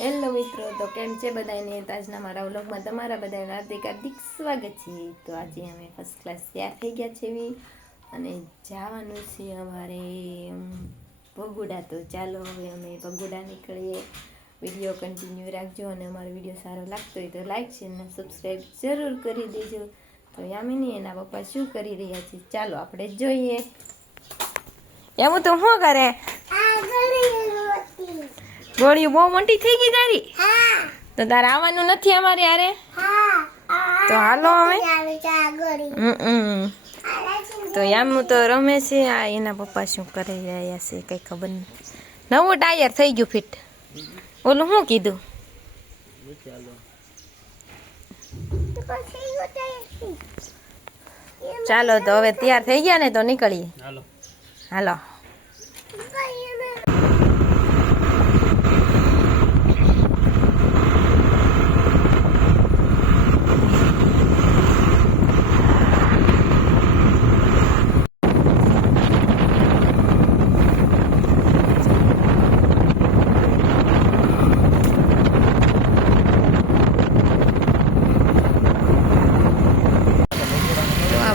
Hello મિત્રો, તો કેમ છે બધાને? આજના મારા વ્લોગમાં તમારા બધાનું હાર્દિક સ્વાગત છે. તો આજે અમે ફર્સ્ટ ક્લાસ તૈયાર થઈ ગયા છે અને જવાનું છે અમારે ભગુડા. તો ચાલો હવે અમે ભગુડા નીકળીએ. વિડીયો કન્ટિન્યુ રાખજો અને અમારો વિડીયો સારો લાગતો હોય તો લાઈક છે અને સબસ્ક્રાઈબ જરૂર કરી દેજો. તો યામિની એના પપ્પા શું કરી રહ્યા છે ચાલો આપણે જોઈએ. એવું તો શું કરે? ગોળીઓ બહુ મોટી થઈ ગઈ તારી? તો તારે આવવાનું નથી અમારે યારે? તો હાલો હવે. તો યામું તો રમે છે. આ એના પપ્પા શું કરી રહ્યા છે કઈ ખબર નહીં. નવું ટાયર થઈ ગયું ફિટ. ઓલું શું કીધું? ચાલો તો હવે તૈયાર થઈ ગયા ને તો નીકળીએ. હાલો.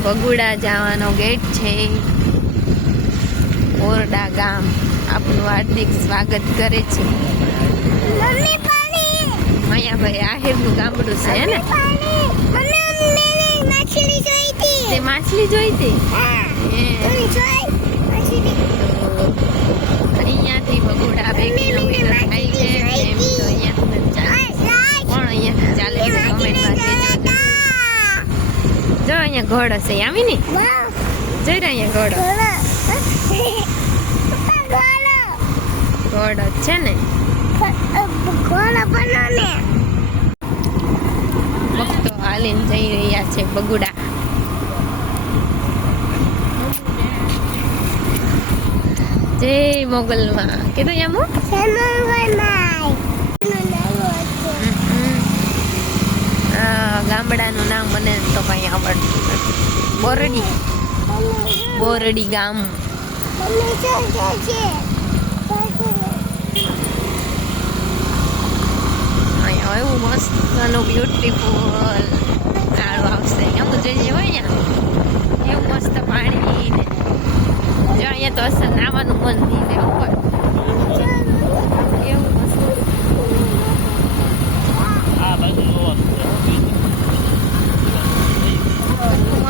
ભગુડા જવાનો ગેટ છે. ઓરડા ગામ આપનું હાર્દિક સ્વાગત કરે છે. અહીંયા ભાઈ આહિરનું ગામડું છે ને? તે માછલી જોઈ હતી? અહીંયાથી ભગુડા 2 કિલોમીટર થાય છે. એમ તો અહીંયાથી ચાલે પણ અહીંયાથી ચાલે કમેન્ટમાં કહેજો. જો અહીંયા ઘોડો છે યામિની. જોઈ રહ્યા અહીંયા ઘોડો છે ને? ભક્તો હાલીને જઈ રહ્યા છે ભગુડા. જય મોગલમાં કીધું યામુ. ગામડાનું નામ મને તો કઈ આવડતું નથી. બોરડી ગામ. અહીંયા એવું મસ્ત બ્યુટીફુલ નાળું આવશે. એવું જોઈએ હોય અહીંયા એવું મસ્ત પાણી ને જો અહીંયા તો અસર નાવાનું મન થઈ જાય ઉપર. એવું મસ્ત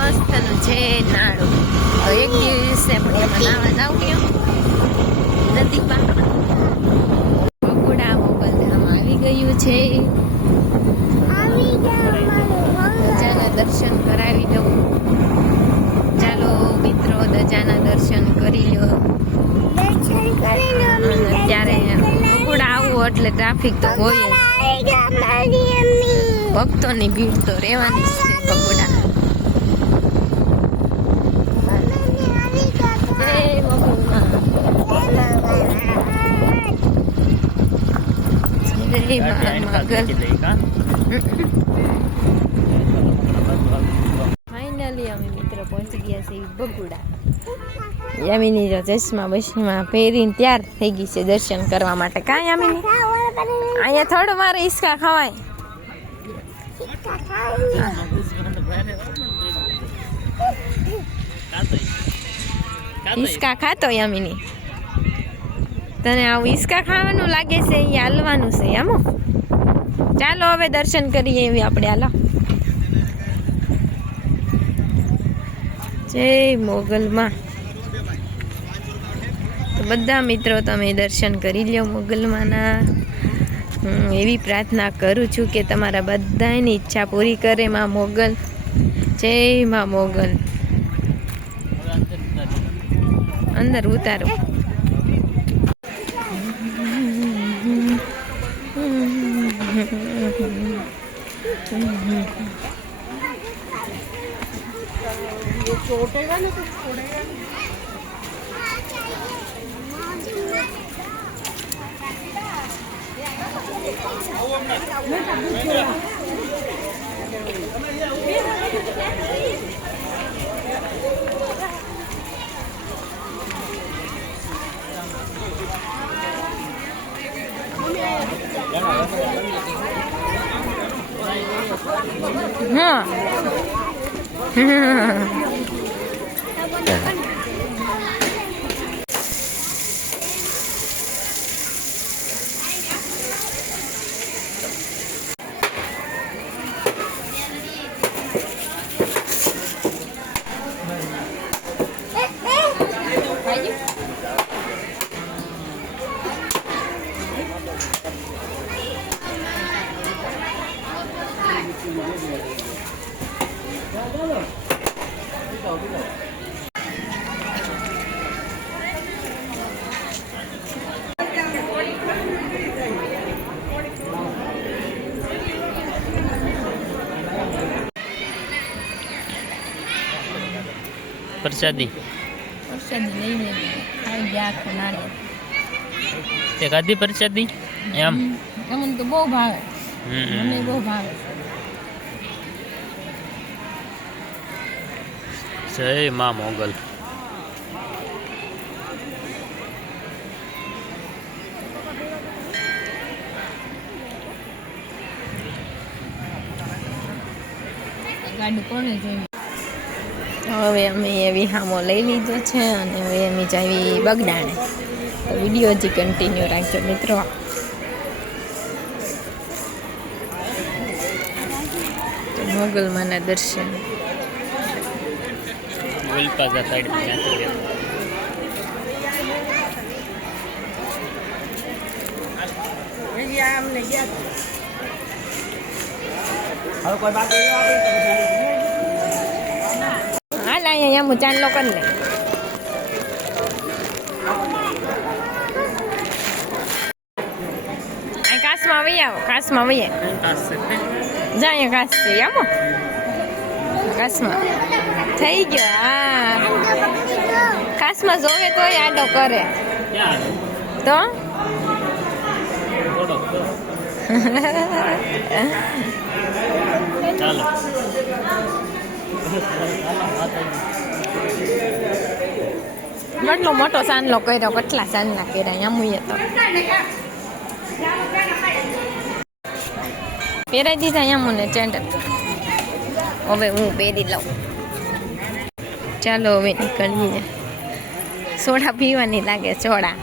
મસ્તનું છે નાળું. તો એક દિવસે પણ એમાં નાવા જાવ કે નદીમાં. ભગુડા મોગલધામ આવી ગયું છે. ધજાના દર્શન કરાવી દઉં. ચાલો મિત્રો ધજાના દર્શન કરી લો. ત્યારે ભગુડા આવું એટલે ટ્રાફિક તો હોય જ. ભક્તોની ભીડ તો રહેવાની જ છે ભગુડા. ફાઇનલી અમે મિત્ર પહોંચી ગયા છે ભગુડા. યામિની જો ચશ્મા બસમાં પહેરીને તૈયાર થઈ ગઈ છે દર્શન કરવા માટે. કાં યામિની? અહીંયા થોડું મારે હિસકા ખવાય. હિસકા ખાતો યામિની? તને આવું હિસકા ખાવાનું લાગે છે? અહીંયા હાલવાનું છે આમો. ચાલો હવે દર્શન કરીએ એવી આપણે. હાલો. જય મોગલમાં. તો બધા મિત્રો તમે દર્શન કરી લ્યો મોગલમાંના. હું એવી પ્રાર્થના કરું છું કે તમારા બધાની ઈચ્છા પૂરી કરે માં મોગલ. જય માં મોગલ. અંદર ઉતારો. ये छोटेगा ना तो छोड़ेगा नहीं. હા પ્રસાદી લઈને ખાઈ ગયા ખાનારે તે ખાધી પ્રસાદી એમ મને તો બહુ ભાવે મને બહુ ભાવે જય માં મોગલ ગાડી કોને જોઈ હવે અમે એવી હામો લઈ લીધો છે અને હવે અમે જાવી બગડાણે તો વિડીયો હજી કન્ટિન્યુ રાખજો મિત્રો તો મોગલમાના દર્શન ગોલપાજા સાઈડ હાલ અહીંયા હું ચાંદલો કરી લે કાસમાં વહી આવો કાસમાં વહી જા અહીંયા કાસ છે આવો કાસમાં થઈ ગયો હા કાસમાં જોવે તો આડો કરે તો ચાલો કેટલો મોટો સાનલો કર્યો કેટલા સાનલા કર્યા યામુએ તો પહેરાઈ દીધા યામુને ચેન્ડલ હવે હું પહેરી લઉં ચાલો હવે નીકળીએ સોડા પીવાની લાગે સોડા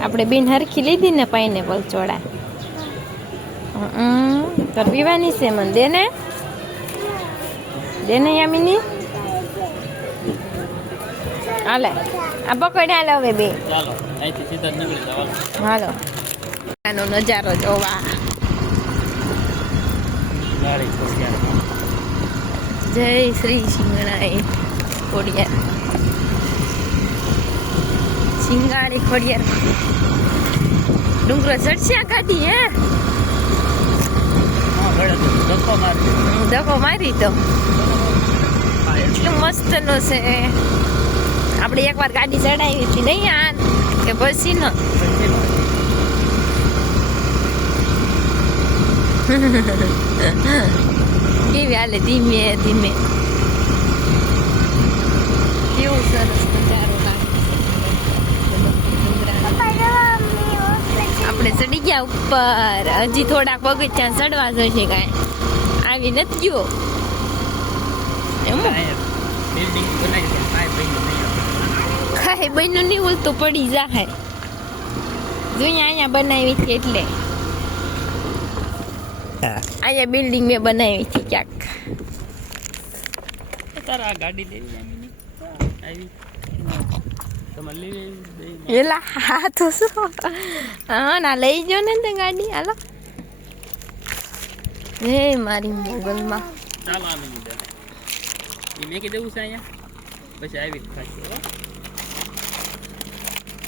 આપણે બેન હરખી લીધી ને પાઇનેપલ ચોડા તો પીવાની છે મને દેને યામિની હાલે આ પકડ હાલે હવે બે ચાલો અહીંથી સીધા નીકળી જાવ હાલો આનો નજારો જોવા ગાડી ખોસિયા જય શ્રી સિંગણાઈ ખોડિયાર સિંગાળી ખોડિયાર ડુંગરો ચડશ્યા ગાડી હે ધક્કો મારી તો એટલું મસ્ત નો છે આપણે એકવાર ગાડી ચડાવી હતી નહીં યાર કે પછી ન કેવી હાલે ધીમે ધીમે કેવું સરસ નજારો આપણે ચડી ગયા ઉપર હજી થોડાક પગથિયાં ચડવા જોઈશે કાંઈ આવી નથી ગયો એમ ખાય બન્યું નહીં ઉલતું પડી જાય જોઈએ અહીંયા બનાવી છે એટલે અહીંયા બિલ્ડિંગ મેં બનાવી છે ક્યાંક તારા ગાડી લેવી આવી તમારે લેવી એલા હા તો શું હા ના લઈ જાઓ ને તે ગાડી હાલો હે મારી મોગલમાં ચાલો આને લીધે એ મેં કીધું છે અહીંયા પછી આવી ખાશે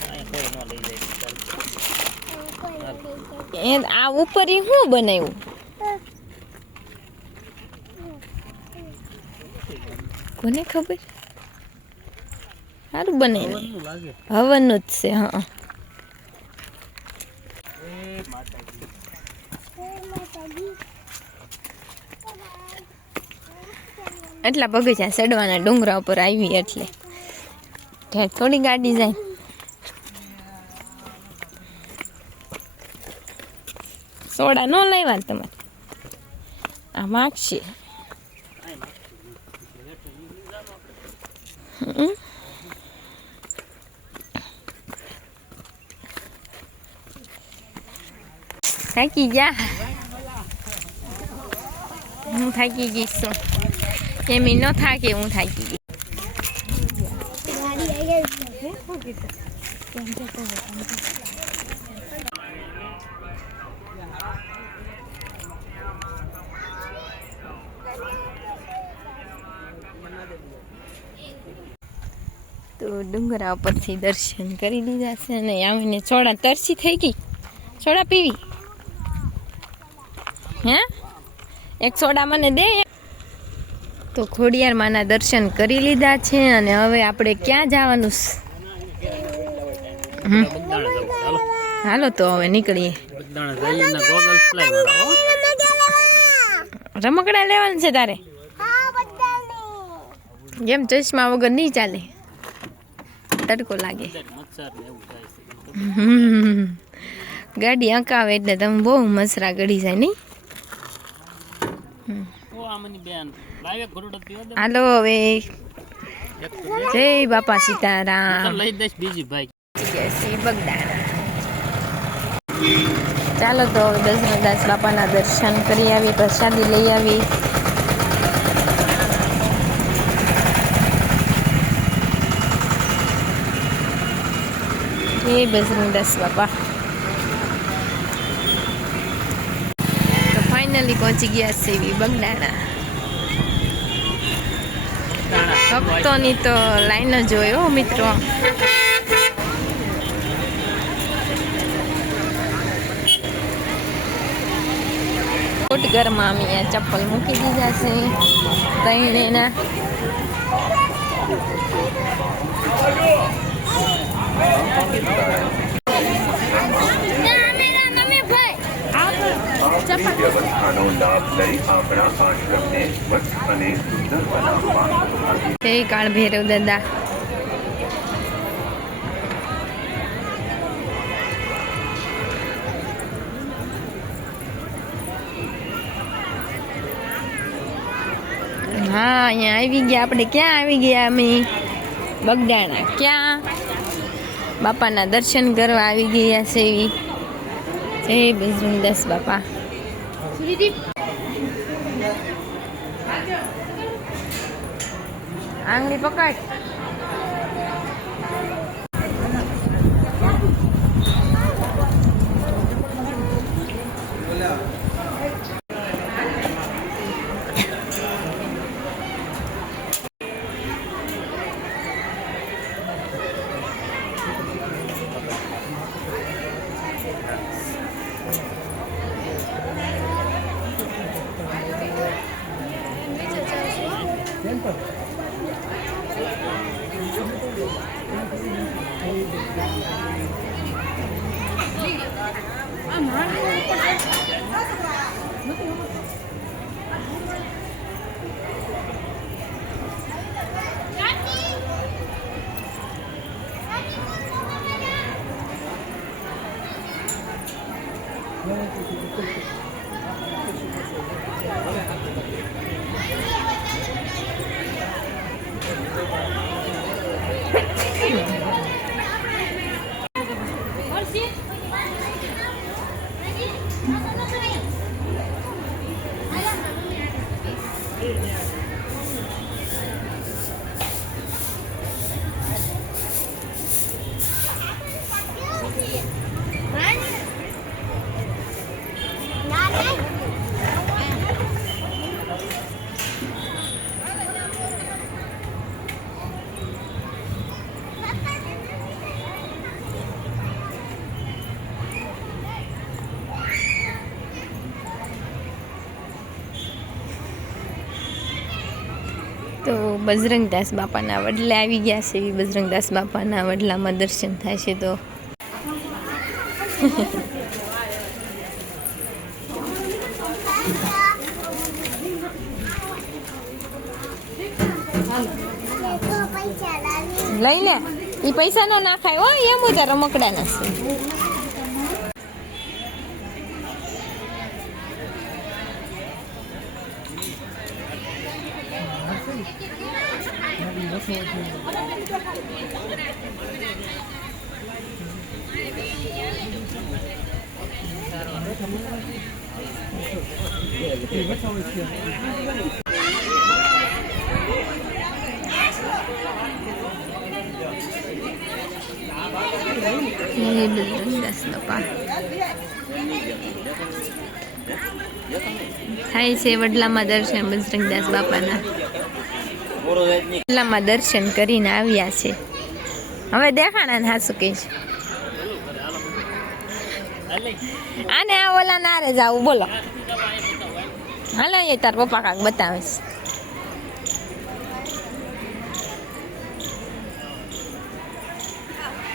અહીંયા કોઈ ન લઈ જાય આ ઉપર એ શું બનાવ્યું કોને ખબર સારું બનાવ્યું હવનનું જ છે હા એટલા બગીચા ચડવાના ડુંગરા ઉપર આવી એટલે ઠેર થોડી ગાડી જાય. સોડા ન લાવ્યા તમારે આ માગશે. થાકી જા. હું થાકી ગઈ છું. એમ ન થાકે હું થાકી ગઈ. તો ડુંગરા ઉપરથી દર્શન કરી લીધા છે અને આવીને સોડા તરસી થઈ ગઈ. સોડા પીવી હે? એક સોડા મને દે. તો ખોડિયાર માના દર્શન કરી લીધા છે અને હવે આપણે ક્યાં જવાનું? હાલો તો હવે નીકળીએ. રમકડા લેવાનું છે તારે? જેમ ચશ્મા વગર નહીં ચાલે, તડકો લાગે. ગાડી અંકાવે એટલે તમે બહુ મસરા ગળી જાય નહીં. હાલો હવે જય બાપા સીતારામ. બગદાણા ચાલો તો હવે દશરથદાસ બાપાના દર્શન કરી આવી, પ્રસાદી લઈ આવી. એ બજરંગદાસ બાપા. તો ફાઇનલી પહોંચી ગયા છે બગદાણા. ભક્તોની તો લાઈન જ હોય હો મિત્રો. કોટગરમાં અમે અહીંયા ચપ્પલ મૂકી દીધા છે તૈણેના. જય કાળ ભૈરવ દાદા. હા અહીંયા આવી ગયા આપણે. ક્યાં આવી ગયા અમે? બગદાણા. ક્યાં? બાપાના દર્શન કરવા આવી ગયા છે. જય બજરંગદાસ બાપા. આંગળી પકડ. તો બજરંગદાસ બાપાના વડલે આવી ગયા છે. બજરંગદાસ બાપાના વડલામાં દર્શન થાય છે. તો લઈ લે. એ પૈસા નો નાખાય હો, એમ જ રમકડા ના છે. ये बजरंगदास बापा થાય છે વડલામાં દર્શન બજરંગદાસ બાપાના. વડલામાં દર્શન કરીને આવ્યા છે. હવે દેખાણા ને હાસુ કે છે આને આ ઓલા નારે જાવું. બોલો હાલો એ તાર પપ્પા કાક બતાવે છે.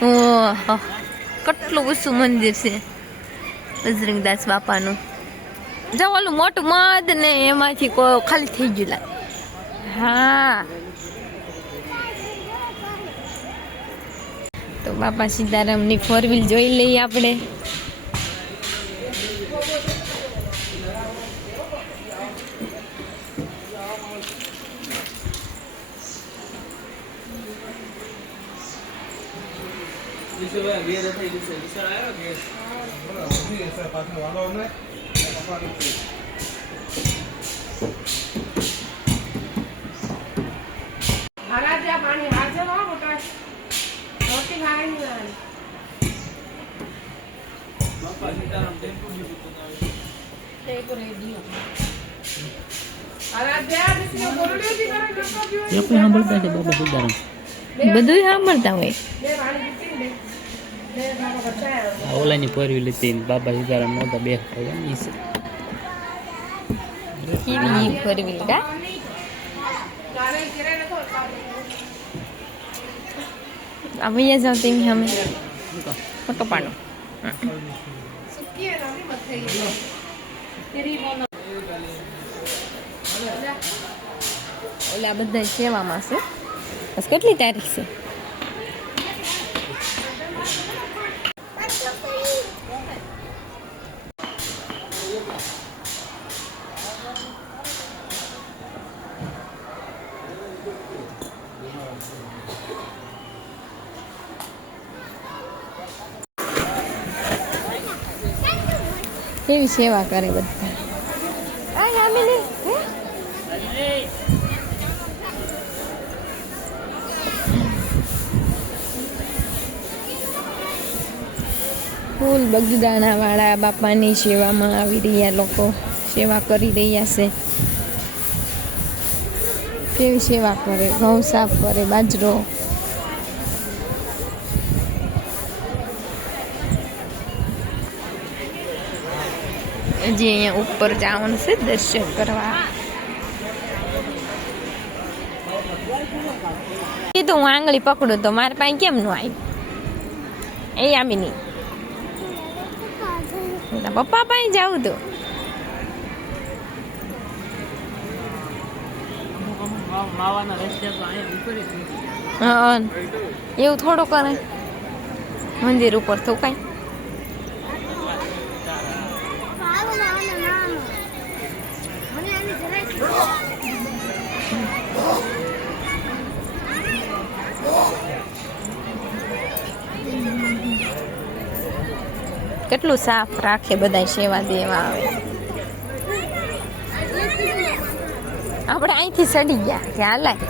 ઓહો કેટલું ઊંચું મંદિર છે બજરંગદાસ બાપાનું. જો ઓલું મોટું મધ ને એમાંથી ખાલી થઈ ગયું લાગે. હા તો બાપા સીતારામની 4 વ્હીલ જોઈ લઈએ આપણે. બધું સાંભળતા હોય. ઓલાની 4 વ્હીલ હતી બાબા સીતારામ નહોતા બે કેવી 4 વ્હીલ કા અહીંયા જાવ તેની અમે ફોટો પાડો. ઓલા બધા સેવામાં છે. બસ કેટલી તારીખ છે? કેવી સેવા કરે બધા. ફૂલ બગદાણા વાળા બાપાની સેવામાં આવી રહ્યા લોકો, સેવા કરી રહ્યા છે. કેવી સેવા કરે, ઘઉં સાફ કરે, બાજરો. હજી અહીંયા ઉપર જવાનું છે દર્શન કરવા. કીધું હું આંગળી પકડું તો મારા પાસે કેમ નું આવ્યું? એ આમીની પપ્પા પાસે જાવું તો હા એવું થોડું કરે મંદિર ઉપર તો કઈ. કેટલું સાફ રાખે, બધા સેવા દેવા આવે. આપણે અહીંથી સડી ગયા કે હાલાય.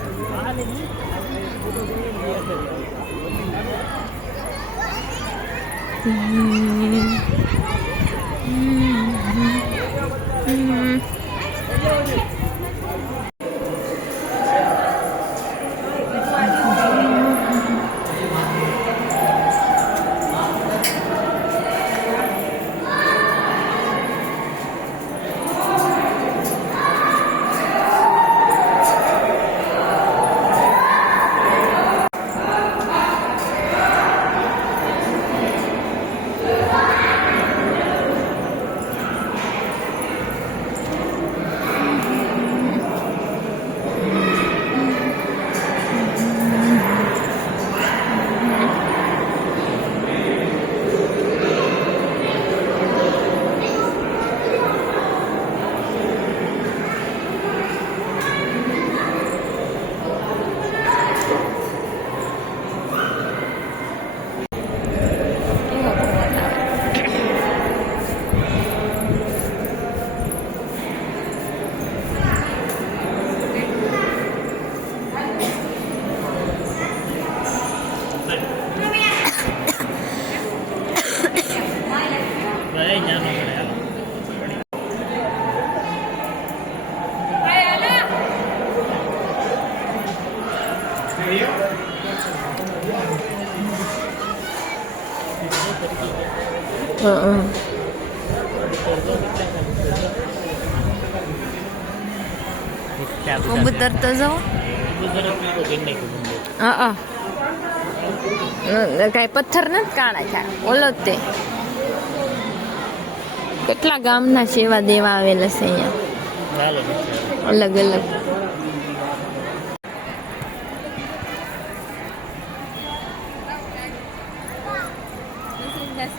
કબૂતર તો જો હા કઈ પથ્થર નથી કાળા થયા ઓલો જ તે કેટલા ગામના સેવા દેવા આવેલા છે અહીંયા અલગ અલગ.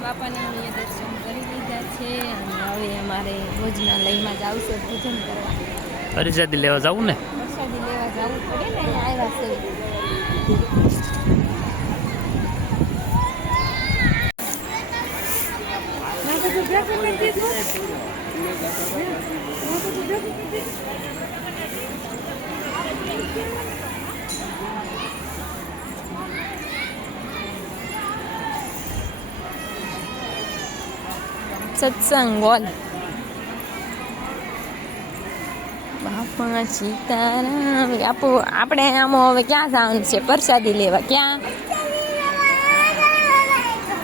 બાપાના અમે દર્શન કરી લીધા છે અને હવે અમારે ભોજનાલયમાં જ આવશે ભોજન કરવા. પ્રસાદી લેવા જવું ને? પ્રસાદી લેવા જવું પડે ને, આવ્યા છે. સત્સંગ બોલ બાપા સીતારામ. આપણે આમ હવે ક્યાં જવાનું છે? પ્રસાદી લેવા. ક્યાં?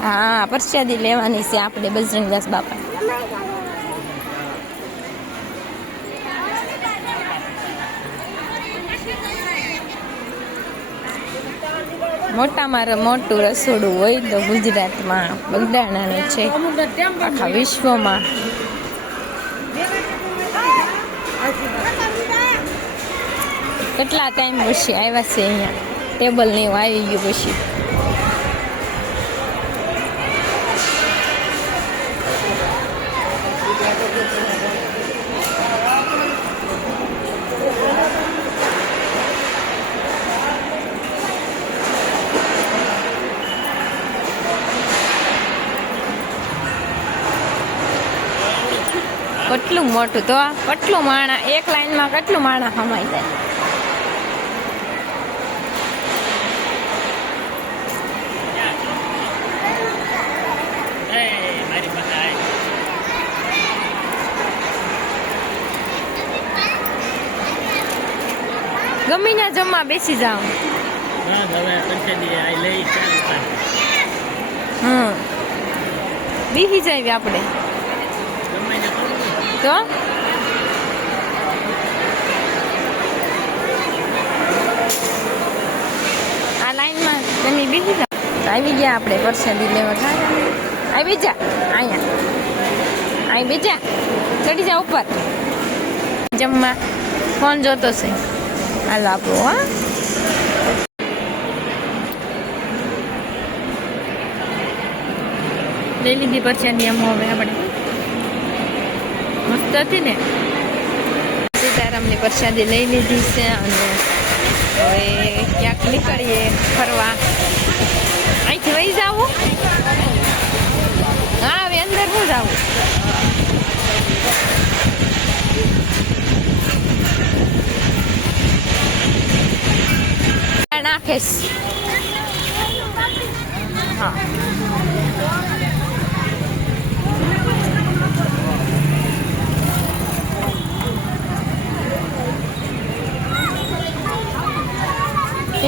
હા, પ્રસાદી લેવાની છે આપણે બજરંગદાસ બાપા. મોટામાં મોટું રસોડું હોય તો ગુજરાતમાં બગદાણાનું છે, આખા વિશ્વમાં. કેટલા ટાઈમ પછી આવ્યા છે અહીંયા, ટેબલ ને એવું આવી ગયું પછી. કેટલું મોટું તો કેટલું માણા એક લાઈનમાં કેટલું માણા હમાઈ જાય. ગમે ત્યાં જમવા બેસી જાવ. બેસી જાય આપણે તો. આ લાઈનમાં તમે બેસી જાઓ. આવી ગયા આપણે પ્રસાદી લેવા. આવી જા અહીંયા, અહીં બીજા ચડી જા ઉપર જમવા. ફોન જોતો છે. હાલો આપણું. હા, લઈ લીધી પ્રસાદી એમ. હવે આપણે મસ્ત હતી ને. સીતારામની પ્રસાદી લઈ લીધી છે અને હવે ક્યાંક નીકળીએ ફરવા. અહીંથી વહી જાવું. હા, હવે અંદર હું જાવું. નાખેશ. હા,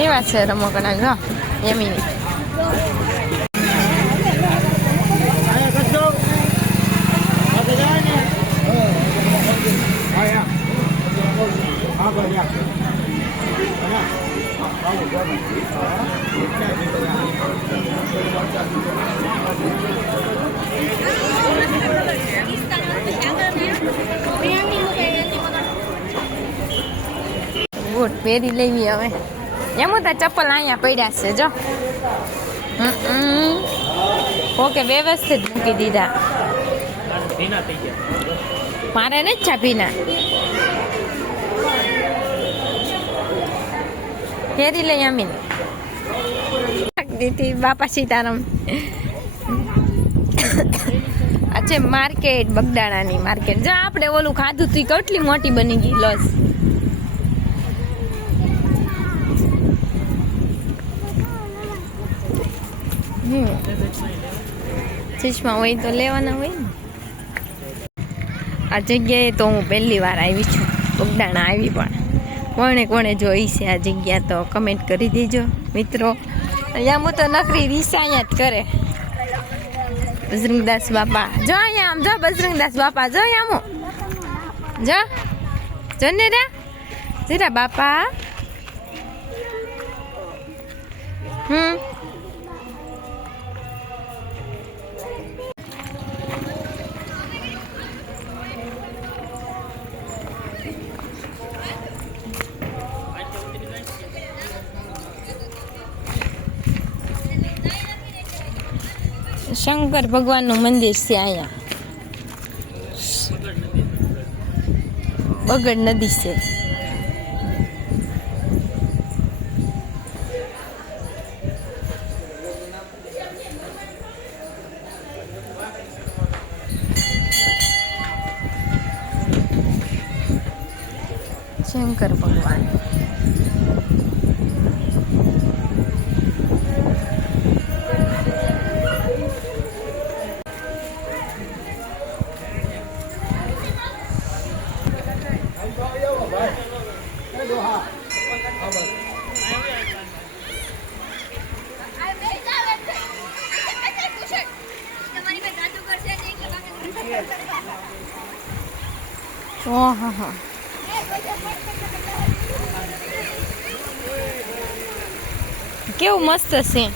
એવા છે રમકડા. જો યમીની. બૂટ પહેરી લેવી હવે. એમ તો ચપ્પલ અહીંયા પડ્યા છે જો. ઓકે, વ્યવસ્થિત મૂકી દીધા. મારે નથી છાપીના. ફેરી લઈ અમીન દીધી. બાપા સીતારામ. આ છે માર્કેટ, બગદાણાની માર્કેટ. જો આપણે ઓલું ખાધું તું કેટલી મોટી બની ગઈ લોસ. ચશ્મા હોય તો લેવાના હોય ને. આ જગ્યાએ તો હું પહેલી વાર આવી છું. બગદાણા આવી પણ કોણે જોઈ છે આ જગ્યા તો કમેન્ટ કરી દેજો મિત્રો. અહીંયા હું તો નકરી રીસા અહીંયા જ કરે. બજરંગદાસ બાપા જો અહીંયા આમ જો બજરંગદાસ બાપા જો અહીંયા જો જો ને રે જરા બાપા શંકર ભગવાનનું મંદિર છે અહીંયા બગડ નદી છે શંકર ભગવાન ઓહો કેવું મસ્ત છે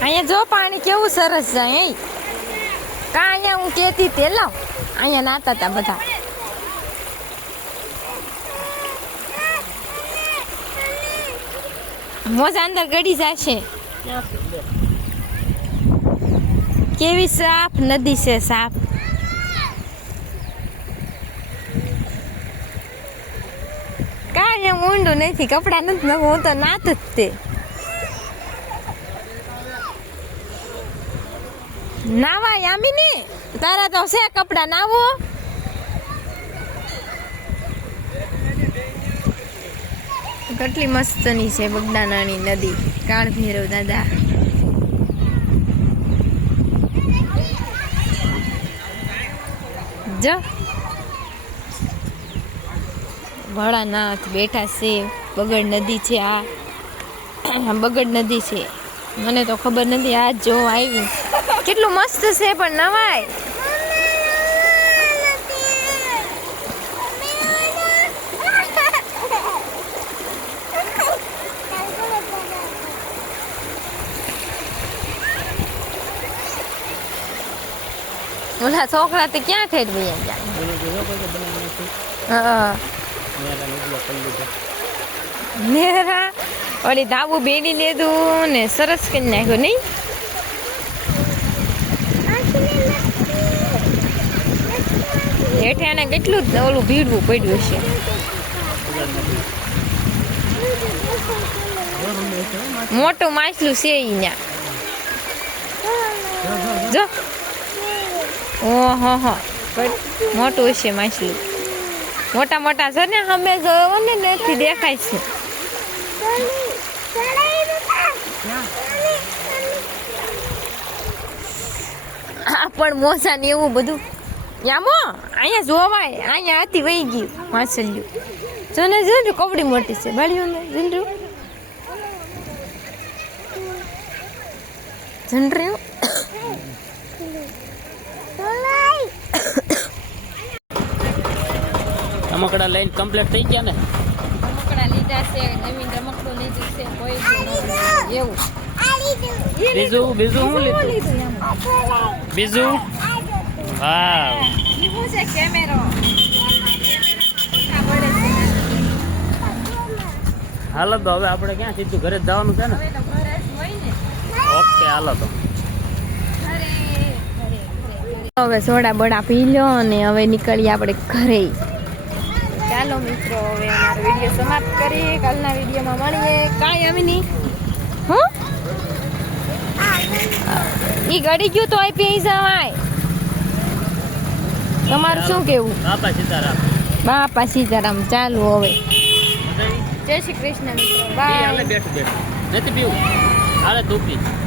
અહીંયા જો પાણી કેવું સરસ જાય કા અહીંયા હું કેતી તે લાવ અહીંયા નાતા હતા બધા મોજા અંદર ગડી જશે કેવી સાફ નદી છે સાફ કાંઈ એમ ઊંડું નથી કપડા નથી હું તો નાત જ તે નાવા યામી ને તારા તો છે કપડા નાવો કેટલી મસ્તની છે બગદાણાની નદી કાળ ભૈરવ દાદા જો ભોળાનાથ બેઠા છે બગડ નદી છે આ બગડ નદી છે મને તો ખબર નથી આજ જો આવ્યું કેટલું મસ્ત છે પણ નવાય ઓલા છોકરા તે ક્યાં ઠેર ભાઈ ગયા નેરા ઓલી ધાબુ બેડી લીધું ને સરસ કરી નાખ્યું નહીં હેઠે એને કેટલું ઓલું ભીડવું પડ્યું છે મોટું માછલું છે અહીંયા જો ઓહો હો મોટું છે માછલું મોટા મોટા છે ને અમે જોવો ને નથી દેખાય છે આ પણ મોસા ને એવું બધું યામો અહીંયા જોવાય અહીંયા હતી વહી ગયું માછલ્યું જો ને જો કવડી મોટી છે બાળ્યું ને જંડ્રું જંડ્રું રમકડા લઈને કમ્પ્લીટ થઈ ગયા ને રમકડા લીધા છે નવીન રમકડું લીધું છે કોઈ એવું બીજું બીજું શું લીધું બીજું વાવ શું છે કેમેરો હાલો તો હવે આપણે ક્યાં સીધું ઘરે જવાનું છે ને ઓકે હાલો તો હવે સોડા બડા પી લો અને હવે નીકળીએ આપણે ઘરે ચાલો મિત્રો હવે અમારો વિડીયો સમાપ્ત કરીએ કાલના વિડીયોમાં મળીએ કાંઈ અમે નહીં હું ઈ ગડી ગયું તો આપી જવાય તમારું શું કેવું બાપા સીતારામ બાપા સીતારામ ચાલુ હવે જય શ્રી કૃષ્ણ મિત્રો બાય બેઠું બેઠું નથી પીવું હાલે તું પી